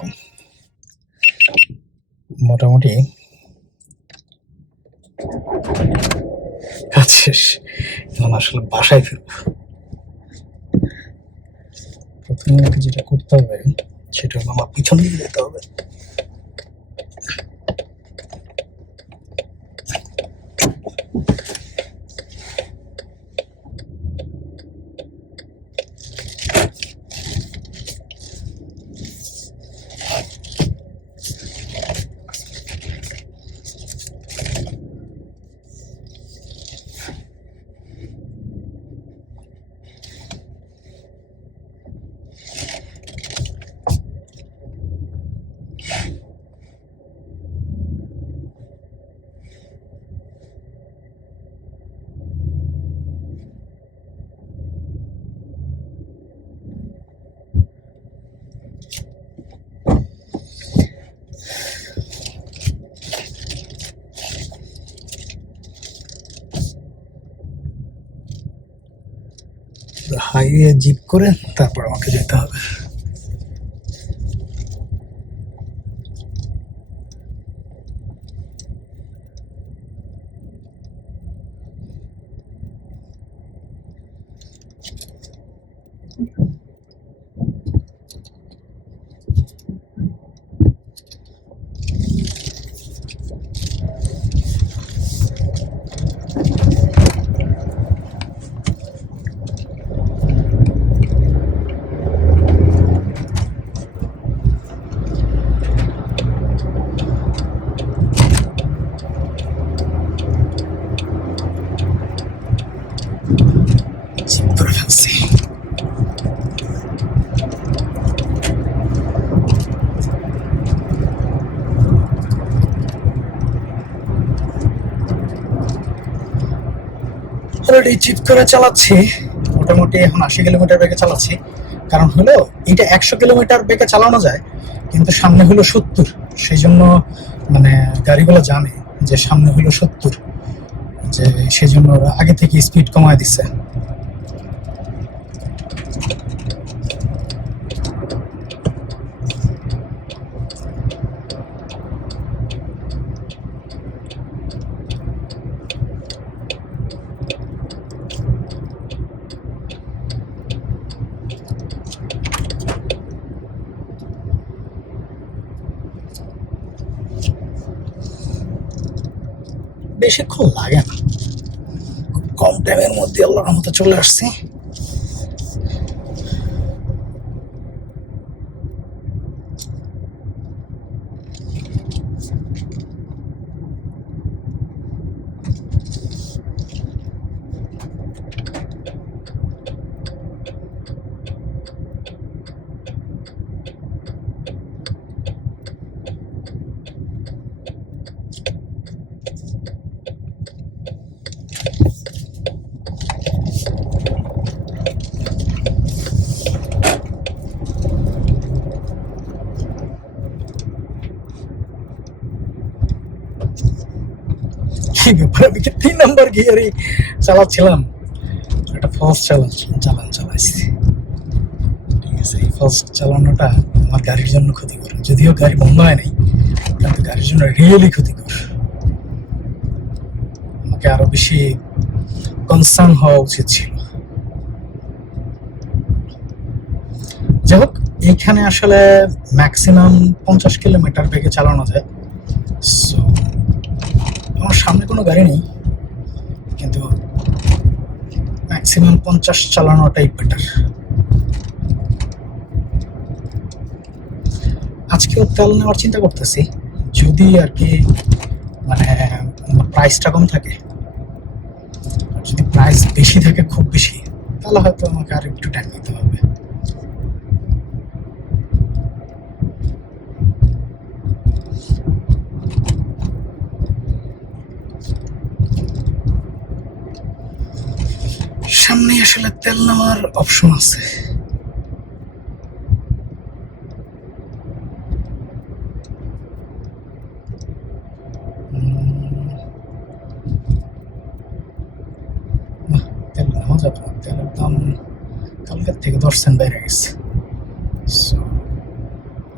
আলাইকুম। মোটামুটি কাজ শেষ, এখন আসলে বাসায় ফিরব। প্রথমে আমাকে যেটা করতে হবে সেটা হলো আমার পিছন দিকে যেতে হবে। হাইওয়ে জিপ করে তারপর আমাকে যেতে হবে। জিপ করে ফেলছি। অলরেডি জিপ করে চালাচ্ছি, মোটামুটি এখন 80 কিলোমিটার বেগে চালাচ্ছি। কারণ হলো এটা 100 কিলোমিটার বেগে চালানো যায়, কিন্তু সামনে হলো 70। সেই জন্য মানে গাড়িগুলো জানে যে সামনে হলো 70, যে সেই জন্য ওরা আগে থেকে স্পিড কমায় দিচ্ছে। বেশিক্ষণ লাগে না, খুব কম টাইমের মধ্যে আল্লাহর রহমতে চলে আসছি। কি ব্যাপার, আমি কি 3 নাম্বার গিয়ারে চালাচ্ছিলাম? একটা ফার্স্ট চালাইছি। ঠিক আছে, এই ফার্স্ট চালানোটা আমার গাড়ির জন্য ক্ষতিকর। যদিও গাড়ি বন্ধ হয় নাই, কিন্তু গাড়ির জন্য রিয়েলি ক্ষতিকর। আমাকে আরো বেশি কনসার্ন হওয়া উচিত ছিল। যাই হোক, এইখানে আসলে ম্যাক্সিমাম 50 কিলোমিটার বেগে চালানো যায়। সো আমার সামনে কোনো গাড়ি নেই, কিন্তু ম্যাক্সিমাম 50 চালানোটাই বেটার। আজকেও তেল নেওয়ার চিন্তা করতেছি, যদি আর কি মানে প্রাইসটা কম থাকে। যদি প্রাইস বেশি থাকে, খুব বেশি, তাহলে হয়তো আমাকে আর একটু টাইম নিতে হবে। সামনে আসলে তেল নেওয়ার অপশন আছে। তেল নেওয়া যাবে না, তেলের দাম কালকের থেকে 10 সেন্ট বেড়ে গেছে।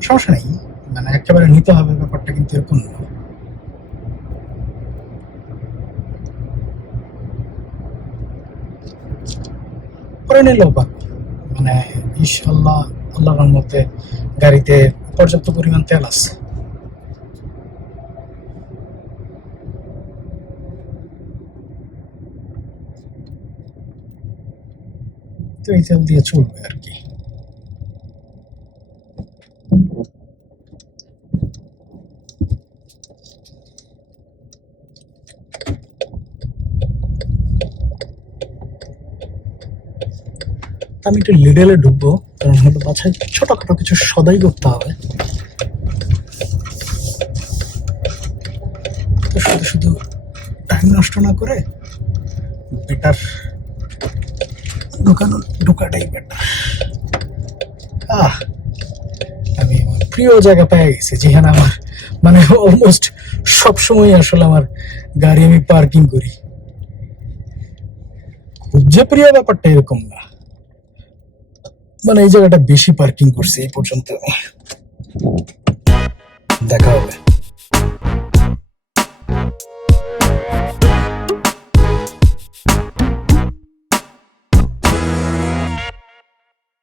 সমস্যা নেই, মানে একেবারে নিতে হবে ব্যাপারটা কিন্তু এরকম না। করে নিলেও পারবো, মানে ইনশাল্লাহ আল্লাহর রহমতে গাড়িতে পর্যাপ্ত পরিমাণ তেল আছে। তো এই তেল দিয়ে চলবে আর কি। আমি একটু লিডেলে ঢুকবো, কারণ হলো বাছাই ছোটখাটো কিছু সদাই করতে হবে। তো শুধু শুধু টাইম নষ্ট না করে বেটার ঢোকাটাই বেটার। আমি আমার প্রিয় জায়গা পেয়ে গেছি, যেখানে আমার মানে অলমোস্ট সবসময় আসলে আমার গাড়ি আমি পার্কিং করি। খুব যে প্রিয় ব্যাপারটা এরকম না, মানে এই জায়গাটা বেশি পার্কিং করছি এই পর্যন্ত। দেখা হবে।